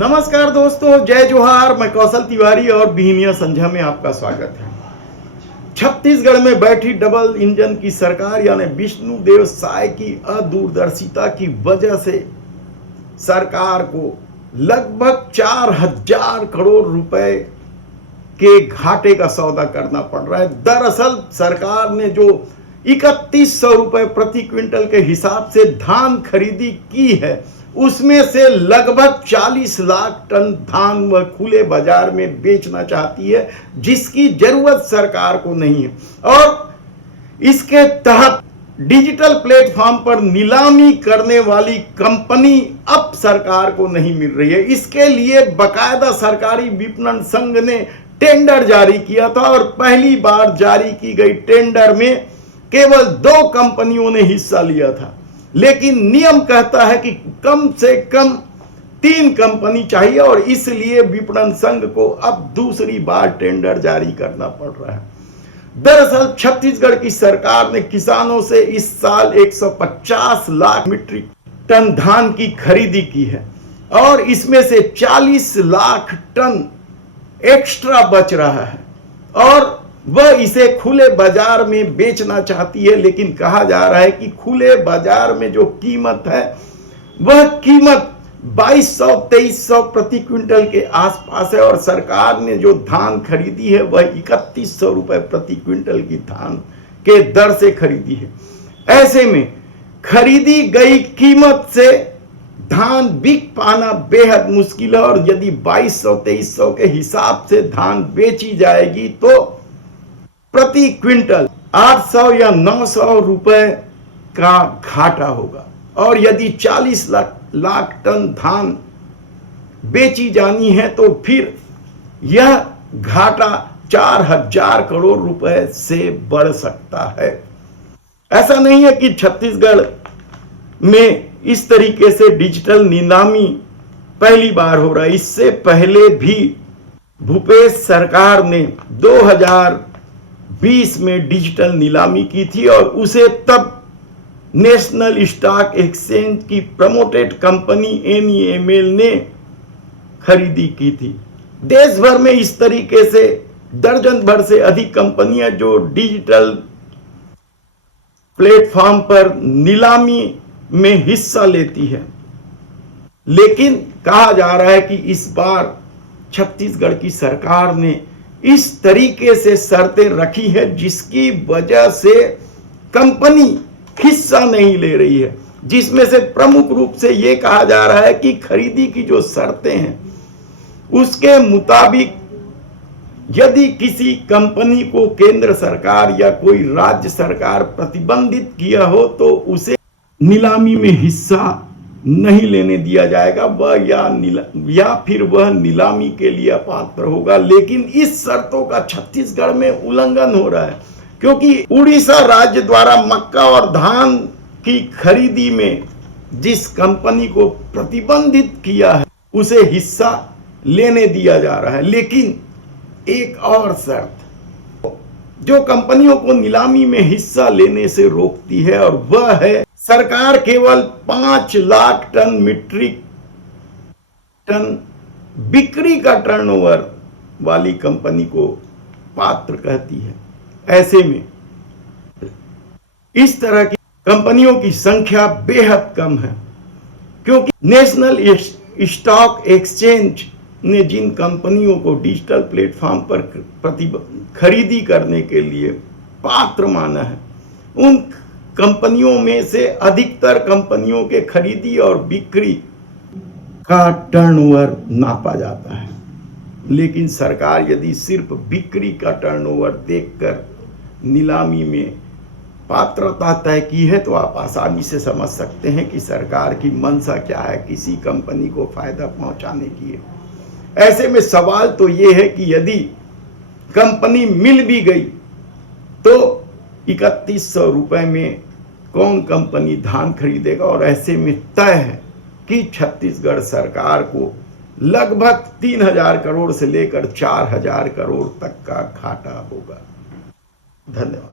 नमस्कार दोस्तों, जय जोहार। मैं कौशल तिवारी और बिहनिया संझा में आपका स्वागत है। छत्तीसगढ़ में बैठी डबल इंजन की सरकार यानी विष्णुदेव साय की अदूरदर्शिता की वजह से सरकार को लगभग 4,000 करोड़ रुपए के घाटे का सौदा करना पड़ रहा है। दरअसल सरकार ने जो 3100 रुपए प्रति क्विंटल के हिसाब से धान खरीदी की है, उसमें से लगभग 40 लाख टन धान वह खुले बाजार में बेचना चाहती है, जिसकी जरूरत सरकार को नहीं है। और इसके तहत डिजिटल प्लेटफॉर्म पर नीलामी करने वाली कंपनी अब सरकार को नहीं मिल रही है। इसके लिए बकायदा सरकारी विपणन संघ ने टेंडर जारी किया था और पहली बार जारी की गई टेंडर में केवल 2 कंपनियों ने हिस्सा लिया था, लेकिन नियम कहता है कि कम से कम 3 कंपनी चाहिए और इसलिए विपणन संघ को अब दूसरी बार टेंडर जारी करना पड़ रहा है। दरअसल छत्तीसगढ़ की सरकार ने किसानों से इस साल 150 लाख मीट्रिक टन धान की खरीदी की है और इसमें से 40 लाख टन एक्स्ट्रा बच रहा है और वह इसे खुले बाजार में बेचना चाहती है। लेकिन कहा जा रहा है कि खुले बाजार में जो कीमत है वह कीमत 2200-2300 प्रति क्विंटल के आसपास है और सरकार ने जो धान खरीदी है वह 3100 रुपए प्रति क्विंटल की धान के दर से खरीदी है। ऐसे में खरीदी गई कीमत से धान बिक पाना बेहद मुश्किल है और यदि 2200-2300 के हिसाब से धान बेची जाएगी तो प्रति क्विंटल 800 या 900 रुपए का घाटा होगा और यदि 40 लाख टन धान बेची जानी है तो फिर यह घाटा 4,000 करोड़ रुपए से बढ़ सकता है। ऐसा नहीं है कि छत्तीसगढ़ में इस तरीके से डिजिटल नीलामी पहली बार हो रहा है। इससे पहले भी भूपेश सरकार ने 2020 में डिजिटल नीलामी की थी और उसे तब नेशनल स्टॉक एक्सचेंज की प्रमोटेड कंपनी NEML ने खरीदी की थी। देश भर में इस तरीके से दर्जन भर से अधिक कंपनियां जो डिजिटल प्लेटफॉर्म पर नीलामी में हिस्सा लेती है, लेकिन कहा जा रहा है कि इस बार छत्तीसगढ़ की सरकार ने इस तरीके से शर्तें रखी है जिसकी वजह से कंपनी हिस्सा नहीं ले रही है, जिसमें से प्रमुख रूप से यह कहा जा रहा है कि खरीदी की जो शर्तें हैं उसके मुताबिक यदि किसी कंपनी को केंद्र सरकार या कोई राज्य सरकार प्रतिबंधित किया हो तो उसे नीलामी में हिस्सा नहीं लेने दिया जाएगा, वह या फिर वह नीलामी के लिए अपात्र होगा। लेकिन इस शर्तों का छत्तीसगढ़ में उल्लंघन हो रहा है क्योंकि उड़ीसा राज्य द्वारा मक्का और धान की खरीदी में जिस कंपनी को प्रतिबंधित किया है उसे हिस्सा लेने दिया जा रहा है। लेकिन एक और शर्त जो कंपनियों को नीलामी में हिस्सा लेने से रोकती है और वह है सरकार केवल 5 लाख टन मीट्रिक टन बिक्री का टर्नओवर वाली कंपनी को पात्र कहती है। ऐसे में इस तरह की कंपनियों की संख्या बेहद कम है क्योंकि नेशनल स्टॉक एक्सचेंज ने जिन कंपनियों को डिजिटल प्लेटफॉर्म पर खरीदी करने के लिए पात्र माना है, उन कंपनियों में से अधिकतर कंपनियों के खरीदी और बिक्री का टर्नओवर नापा जाता है। लेकिन सरकार यदि सिर्फ बिक्री का टर्नओवर देखकर नीलामी में पात्रता तय की है तो आप आसानी से समझ सकते हैं कि सरकार की मंशा क्या है, किसी कंपनी को फायदा पहुंचाने की है। ऐसे में सवाल तो यह है कि यदि कंपनी मिल भी गई तो 3100 रुपए में कौन कंपनी धान खरीदेगा और ऐसे में तय है कि छत्तीसगढ़ सरकार को लगभग 3,000 करोड़ से लेकर 4,000 करोड़ तक का घाटा होगा। धन्यवाद।